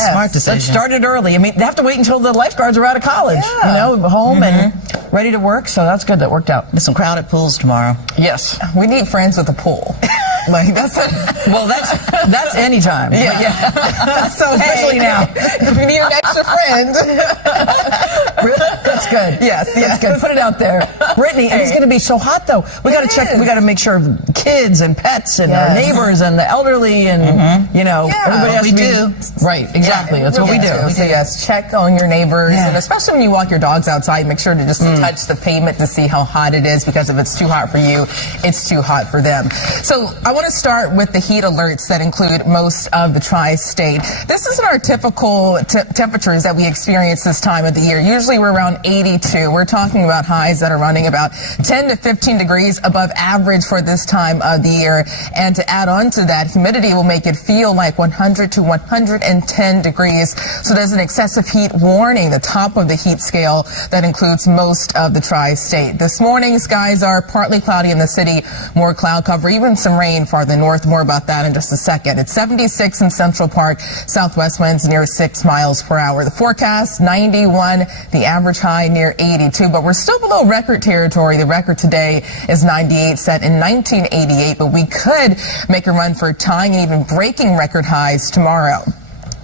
smart decision. Let's start it early. I mean, they have to wait until the lifeguards are out of college, home and ready to work. So that's good. That worked out. There's some crowded pools tomorrow. Yes. We need friends with a pool. Like that's anytime. So especially now, if you need an extra friend. That's good. Yes. That's good. Put it out there, Brittany. It's going to be so hot though. We got to check. We got to make sure kids and pets and our neighbors and the elderly and everybody has to be right. Exactly. That's what we do. So yes, check on your neighbors, and especially when you walk your dogs outside, make sure to just touch the pavement to see how hot it is, because if it's too hot for you, it's too hot for them. So I want to start with the heat alerts that include most of the tri-state. This isn't our typical temperatures that we experience this time of the year. Usually we're around 82. We're talking about highs that are running about 10 to 15 degrees above average for this time of the year. And to add on to that, humidity will make it feel like 100 to 110 degrees. So there's an excessive heat warning, the top of the heat scale that includes most of the tri-state. This morning, skies are partly cloudy in the city, more cloud cover, even some rain farther north. More about that in just a second. It's 76 in Central Park, southwest winds near 6 miles per hour. The forecast, 91, the average high near 82, but we're still below record territory. The record today is 98, set in 1988, but we could make a run for tying and even breaking record highs tomorrow.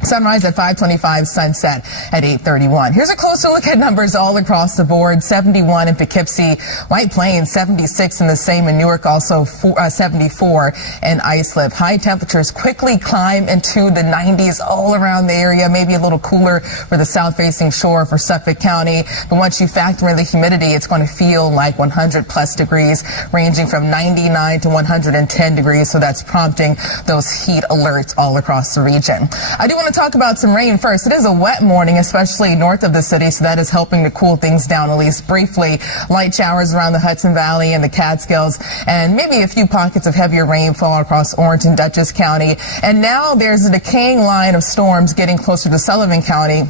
Sunrise at 5:25, sunset at 8:31. Here's a closer look at numbers all across the board. 71 in Poughkeepsie, White Plains, 76 in the same in Newark, also 74 in Islip. High temperatures quickly climb into the 90s all around the area, maybe a little cooler for the south-facing shore for Suffolk County. But once you factor in the humidity, it's going to feel like 100 plus degrees, ranging from 99 to 110 degrees. So that's prompting those heat alerts all across the region. I do want to talk about some rain first. It is a wet morning, especially north of the city, so that is helping to cool things down, at least briefly. Light showers around the Hudson Valley and the Catskills, and maybe a few pockets of heavier rainfall across Orange and Dutchess County. And now there's a decaying line of storms getting closer to Sullivan County.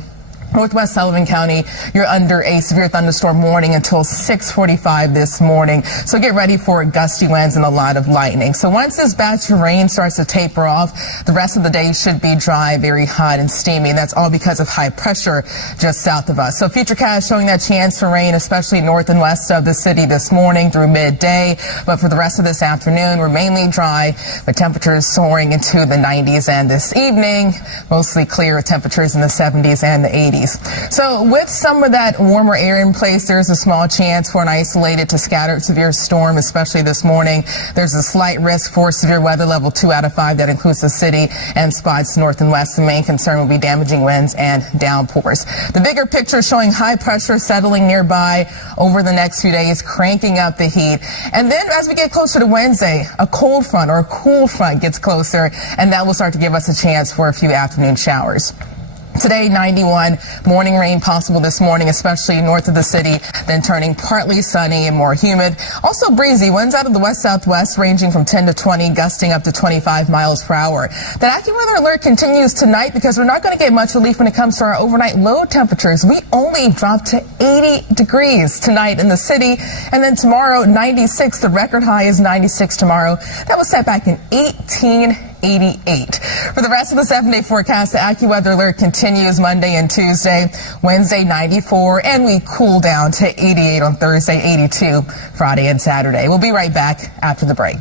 Northwest Sullivan County, you're under a severe thunderstorm warning until 6:45 this morning. So get ready for gusty winds and a lot of lightning. So once this batch of rain starts to taper off, the rest of the day should be dry, very hot and steamy. And that's all because of high pressure just south of us. So Futurecast showing that chance for rain, especially north and west of the city this morning through midday. But for the rest of this afternoon, we're mainly dry, with temperatures soaring into the 90s. And this evening, mostly clear, temperatures in the 70s and the 80s. So with some of that warmer air in place, there's a small chance for an isolated to scattered severe storm, especially this morning. There's a slight risk for severe weather level 2 out of 5. That includes the city and spots north and west. The main concern will be damaging winds and downpours. The bigger picture showing high pressure settling nearby over the next few days, cranking up the heat. And then as we get closer to Wednesday, a cold front or a cool front gets closer, and that will start to give us a chance for a few afternoon showers. Today, 91, morning rain possible this morning, especially north of the city, then turning partly sunny and more humid. Also breezy, winds out of the west-southwest ranging from 10 to 20, gusting up to 25 miles per hour. That AccuWeather alert continues tonight because we're not going to get much relief when it comes to our overnight low temperatures. We only dropped to 80 degrees tonight in the city, and then tomorrow, 96. The record high is 96 tomorrow. That was set back in 1888. For the rest of the 7-day forecast, the AccuWeather alert continues Monday and Tuesday. Wednesday, 94, and we cool down to 88 on Thursday, 82 Friday and Saturday. We'll be right back after the break.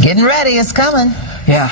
Getting ready, it's coming. Yeah.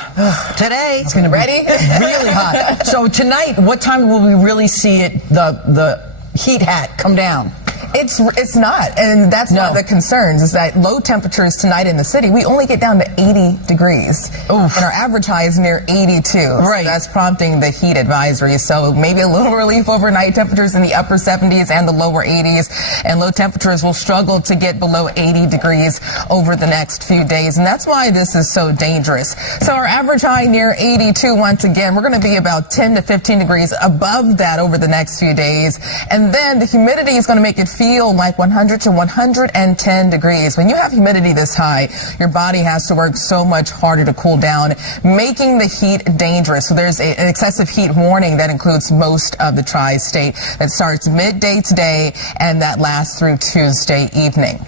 Today. It's going to be ready? Really hot. So tonight, what time will we really see it, the heat hat come down? It's not, and that's one of the concerns, is that low temperatures tonight in the city, we only get down to 80 degrees. Oof. And our average high is near 82. Right. So that's prompting the heat advisory. So maybe a little relief overnight, temperatures in the upper 70s and the lower 80s, and low temperatures will struggle to get below 80 degrees over the next few days. And that's why this is so dangerous. So our average high near 82, once again, we're going to be about 10 to 15 degrees above that over the next few days. And then the humidity is going to make it feel like 100 to 110 degrees. When you have humidity this high, your body has to work so much harder to cool down, making the heat dangerous. So there's an excessive heat warning that includes most of the tri-state that starts midday today and that lasts through Tuesday evening.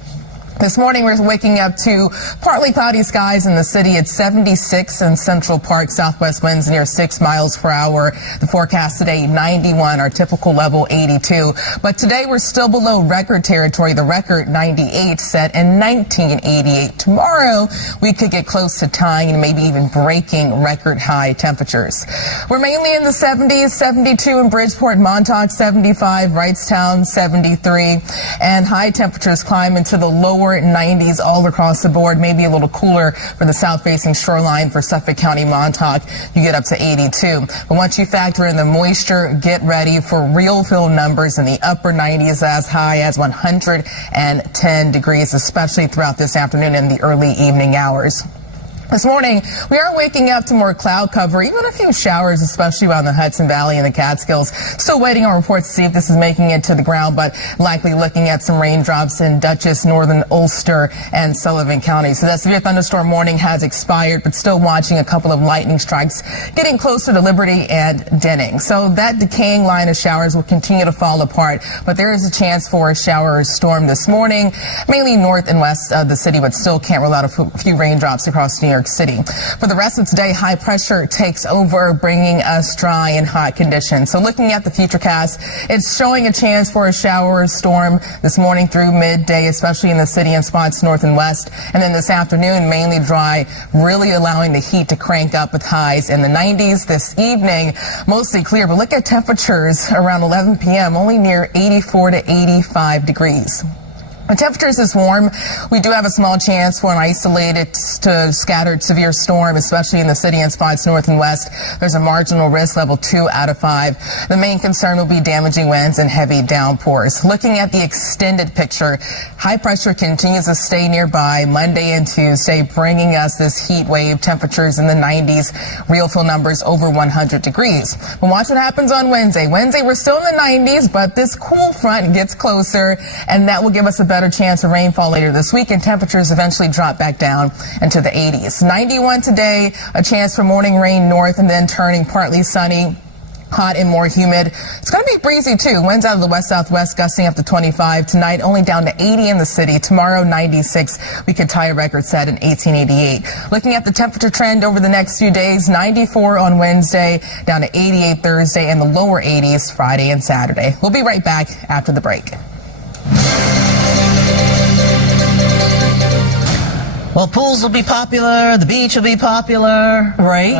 This morning, we're waking up to partly cloudy skies in the city. It's 76 in Central Park. Southwest winds near 6 miles per hour. The forecast today, 91, our typical level 82. But today, we're still below record territory. The record 98 set in 1988. Tomorrow, we could get close to tying and maybe even breaking record high temperatures. We're mainly in the 70s, 72 in Bridgeport, Montauk, 75, Wrightstown, 73. And high temperatures climb into the lower 90s all across the board, maybe a little cooler for the south-facing shoreline for Suffolk County, Montauk. You get up to 82. But once you factor in the moisture, get ready for real feel numbers in the upper 90s as high as 110 degrees, especially throughout this afternoon and the early evening hours. This morning, we are waking up to more cloud cover, even a few showers, especially around the Hudson Valley and the Catskills. Still waiting on reports to see if this is making it to the ground, but likely looking at some raindrops in Dutchess, northern Ulster, and Sullivan counties. So that severe thunderstorm warning has expired, but still watching a couple of lightning strikes getting closer to Liberty and Denning. So that decaying line of showers will continue to fall apart, but there is a chance for a shower or storm this morning, mainly north and west of the city, but still can't rule out a few raindrops across New York City. For the rest of today, high pressure takes over, bringing us dry and hot conditions. So looking at the Futurecast, it's showing a chance for a shower or storm this morning through midday, especially in the city and spots north and west. And then this afternoon, mainly dry, really allowing the heat to crank up with highs in the 90s. This evening, mostly clear, but look at temperatures around 11 p.m., only near 84 to 85 degrees. The temperatures is warm. We do have a small chance for an isolated to scattered severe storm, especially in the city and spots north and west. There's a marginal risk level 2 out of 5. The main concern will be damaging winds and heavy downpours. Looking at the extended picture, high pressure continues to stay nearby Monday and Tuesday, bringing us this heat wave, temperatures in the 90s, real feel numbers over 100 degrees. But watch what happens on Wednesday. Wednesday, we're still in the 90s, but this cool front gets closer, and that will give us a better chance of rainfall later this week, and temperatures eventually drop back down into the 80s. 91 today, a chance for morning rain north and then turning partly sunny. Hot and more humid. It's going to be breezy too. Winds out of the west-southwest gusting up to 25 tonight, only down to 80 in the city. Tomorrow, 96. We could tie a record set in 1888. Looking at the temperature trend over the next few days, 94 on Wednesday, down to 88 Thursday, and the lower 80s Friday and Saturday. We'll be right back after the break. Well, pools will be popular. The beach will be popular. Right.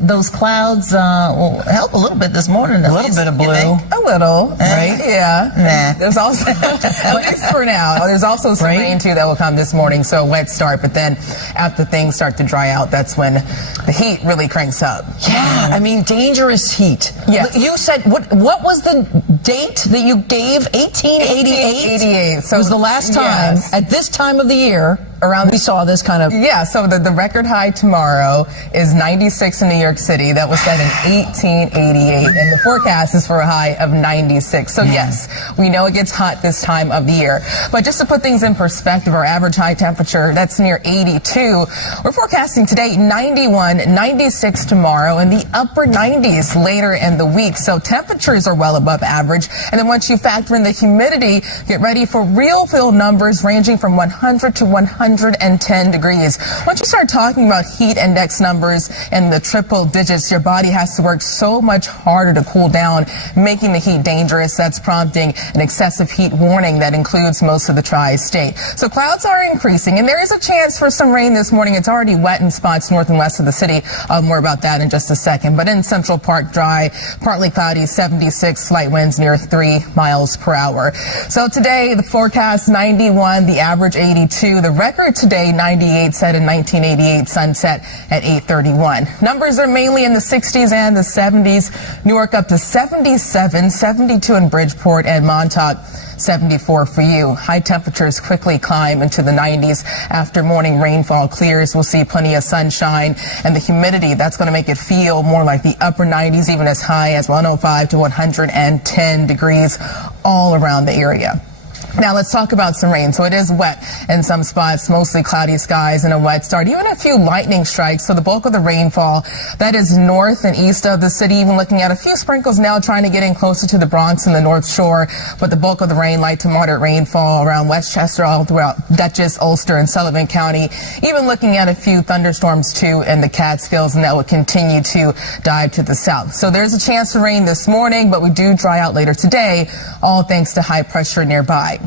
Those clouds will help a little bit this morning. A little bit of blue. A little, right? Yeah. Nah. There's also, at least for now, there's also some rain too that will come this morning. So a wet start, but then after things start to dry out, that's when the heat really cranks up. Yeah, I mean, dangerous heat. Yes. You said, what was the date that you gave? 1888? 1888. So was the last time, yes, at this time of the year, around we saw this kind of... Yeah, so the record high tomorrow is 96 in New York City. That was set in 1888, and the forecast is for a high of 96. So yes, we know it gets hot this time of the year. But just to put things in perspective, our average high temperature, that's near 82. We're forecasting today 91, 96 tomorrow, and the upper 90s later in the week. So temperatures are well above average. And then once you factor in the humidity, get ready for real feel numbers ranging from 100 to 110 degrees. Once you start talking about heat index numbers in the triple digits, your body has to work so much harder to cool down, making the heat dangerous. That's prompting an excessive heat warning that includes most of the tri-state. So clouds are increasing, and there is a chance for some rain this morning. It's already wet in spots north and west of the city. More about that in just a second. But in Central Park, dry, partly cloudy, 76, slight winds near 3 miles per hour. So today, the forecast 91, the average 82. The record today, 98, set in 1988, sunset at 8:31. Numbers are mainly in the 60s and the 70s. Newark up to 77, 72 in Bridgeport and Montauk. 74 for you. High temperatures quickly climb into the 90s after morning rainfall clears. We'll see plenty of sunshine, and the humidity, that's going to make it feel more like the upper 90s, even as high as 105 to 110 degrees all around the area. Now let's talk about some rain. So it is wet in some spots, mostly cloudy skies and a wet start, even a few lightning strikes. So the bulk of the rainfall that is north and east of the city, even looking at a few sprinkles now trying to get in closer to the Bronx and the North Shore. But the bulk of the rain, light to moderate rainfall around Westchester, all throughout Dutchess, Ulster and Sullivan County. Even looking at a few thunderstorms too in the Catskills, and that will continue to dive to the south. So there's a chance for rain this morning, but we do dry out later today, all thanks to high pressure nearby.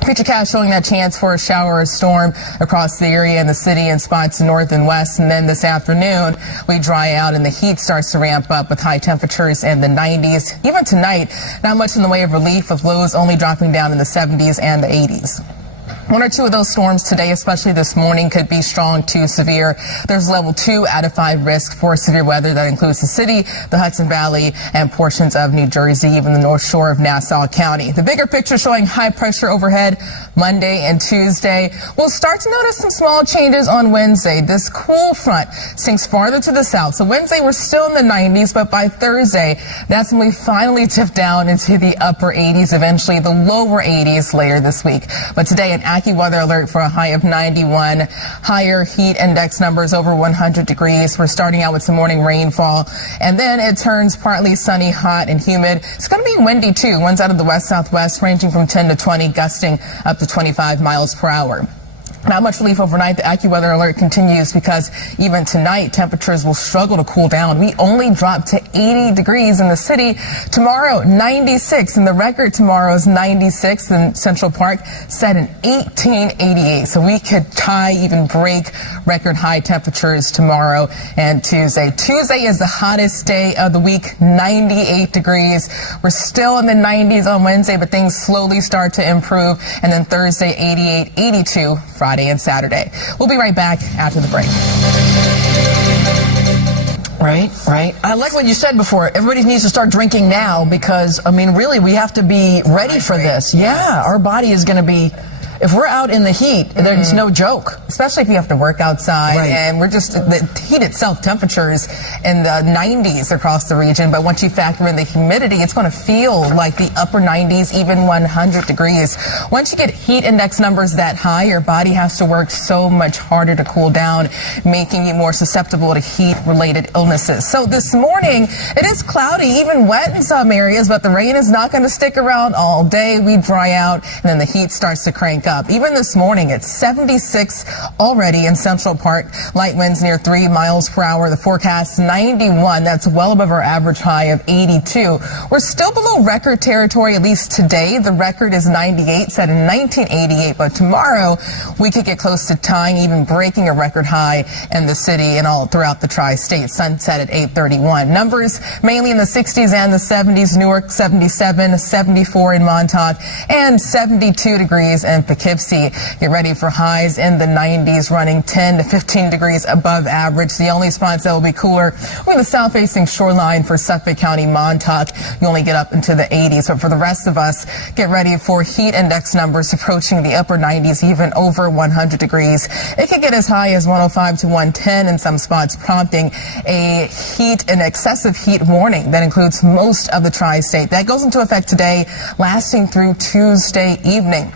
Futurecast showing that chance for a shower or storm across the area in the city in spots north and west. And then this afternoon, we dry out and the heat starts to ramp up with high temperatures in the 90s. Even tonight, not much in the way of relief, with lows only dropping down in the 70s and the 80s. One or two of those storms today, especially this morning, could be strong to severe. There's level 2 out of 5 risk for severe weather. That includes the city, the Hudson Valley, and portions of New Jersey, even the North Shore of Nassau County. The bigger picture showing high pressure overhead Monday and Tuesday. We'll start to notice some small changes on Wednesday. This cool front sinks farther to the south. So Wednesday, we're still in the 90s, but by Thursday, that's when we finally tip down into the upper 80s, eventually the lower 80s later this week. But today, an weather alert for a high of 91. Higher heat index numbers over 100 degrees. We're starting out with some morning rainfall, and then it turns partly sunny, hot, and humid. It's going to be windy too. Winds out of the west-southwest ranging from 10 to 20, gusting up to 25 miles per hour. Not much relief overnight. The AccuWeather alert continues because even tonight, temperatures will struggle to cool down. We only drop to 80 degrees in the city. Tomorrow, 96, and the record tomorrow is 96 in Central Park, set in 1888. So we could tie, even break record high temperatures tomorrow and Tuesday. Tuesday is the hottest day of the week, 98 degrees. We're still in the 90s on Wednesday, but things slowly start to improve. And then Thursday, 88, 82, Friday and Saturday. We'll be right back after the break. Right. I like what you said before. Everybody needs to start drinking now because, I mean, really, we have to be ready for this. Yeah, our body is going to be... If we're out in the heat, there's no joke. Especially if you have to work outside, and we're just, the heat itself, temperatures in the 90s across the region, but once you factor in the humidity, it's going to feel like the upper 90s, even 100 degrees. Once you get heat index numbers that high, your body has to work so much harder to cool down, making you more susceptible to heat-related illnesses. So this morning, it is cloudy, even wet in some areas, but the rain is not going to stick around all day. We dry out, and then the heat starts to crank up. Even this morning, it's 76 already in Central Park. Light winds near 3 miles per hour. The forecast 91. That's well above our average high of 82. We're still below record territory, at least today. The record is 98, set in 1988. But tomorrow, we could get close to tying, even breaking a record high in the city and all throughout the tri-state. Sunset at 8:31. Numbers mainly in the 60s and the 70s. Newark 77, 74 in Montauk, and 72 degrees in Poughkeepsie. Get ready for highs in the 90s, running 10 to 15 degrees above average. The only spots that will be cooler will be the south-facing shoreline for Suffolk County, Montauk. You only get up into the 80s. But for the rest of us, get ready for heat index numbers approaching the upper 90s, even over 100 degrees. It could get as high as 105 to 110 in some spots, prompting an excessive heat warning that includes most of the tri-state. That goes into effect today, lasting through Tuesday evening.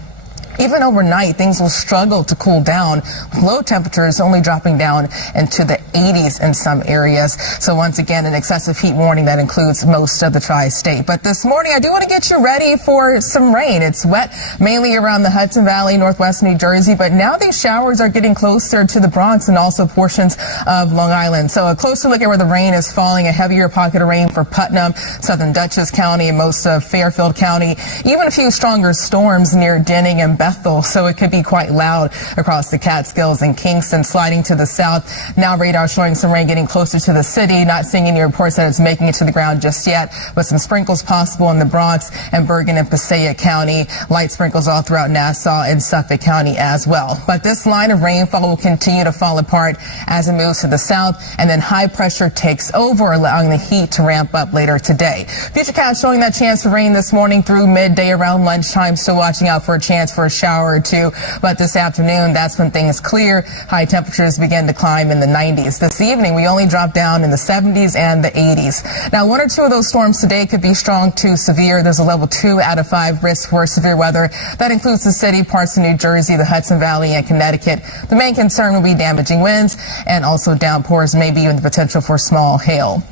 Even overnight, things will struggle to cool down, with low temperatures only dropping down into the 80s in some areas. So once again, an excessive heat warning that includes most of the tri-state. But this morning, I do want to get you ready for some rain. It's wet mainly around the Hudson Valley, northwest New Jersey, but now these showers are getting closer to the Bronx and also portions of Long Island. So a closer look at where the rain is falling, a heavier pocket of rain for Putnam, southern Dutchess County, and most of Fairfield County, even a few stronger storms near Denning and Bethel, so it could be quite loud across the Catskills and Kingston. Sliding to the south. Now radar showing some rain getting closer to the city. Not seeing any reports that it's making it to the ground just yet, but some sprinkles possible in the Bronx and Bergen and Passaic County. Light sprinkles all throughout Nassau and Suffolk County as well. But this line of rainfall will continue to fall apart as it moves to the south, and then high pressure takes over, allowing the heat to ramp up later today. Futurecast showing that chance for rain this morning through midday around lunchtime. Still watching out for a chance for a shower or two. But this afternoon, that's when things clear. High temperatures begin to climb in the 90s. This evening, we only drop down in the 70s and the 80s. Now, one or two of those storms today could be strong to severe. There's a level 2 out of 5 risk for severe weather. That includes the city, parts of New Jersey, the Hudson Valley, and Connecticut. The main concern will be damaging winds and also downpours, maybe even the potential for small hail.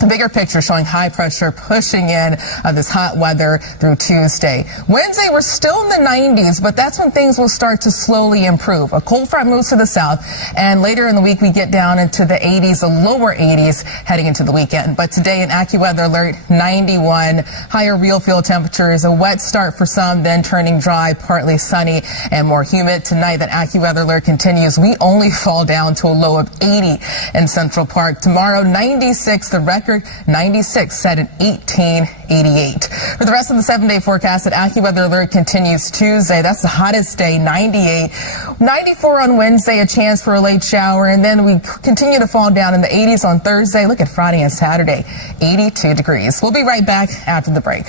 The bigger picture showing high pressure pushing in this hot weather through Tuesday. Wednesday, we're still in the 90s, but that's when things will start to slowly improve. A cold front moves to the south, and later in the week, we get down into the 80s, the lower 80s, heading into the weekend. But today, an AccuWeather alert, 91, higher real field temperatures, a wet start for some, then turning dry, partly sunny and more humid. Tonight, that AccuWeather alert continues. We only fall down to a low of 80 in Central Park. Tomorrow, 96, the record 96 set at 1888. For the rest of the 7-day forecast, that AccuWeather alert continues Tuesday. That's the hottest day, 98. 94 on Wednesday, a chance for a late shower, and then we continue to fall down in the 80s on Thursday. Look at Friday and Saturday, 82 degrees. We'll be right back after the break.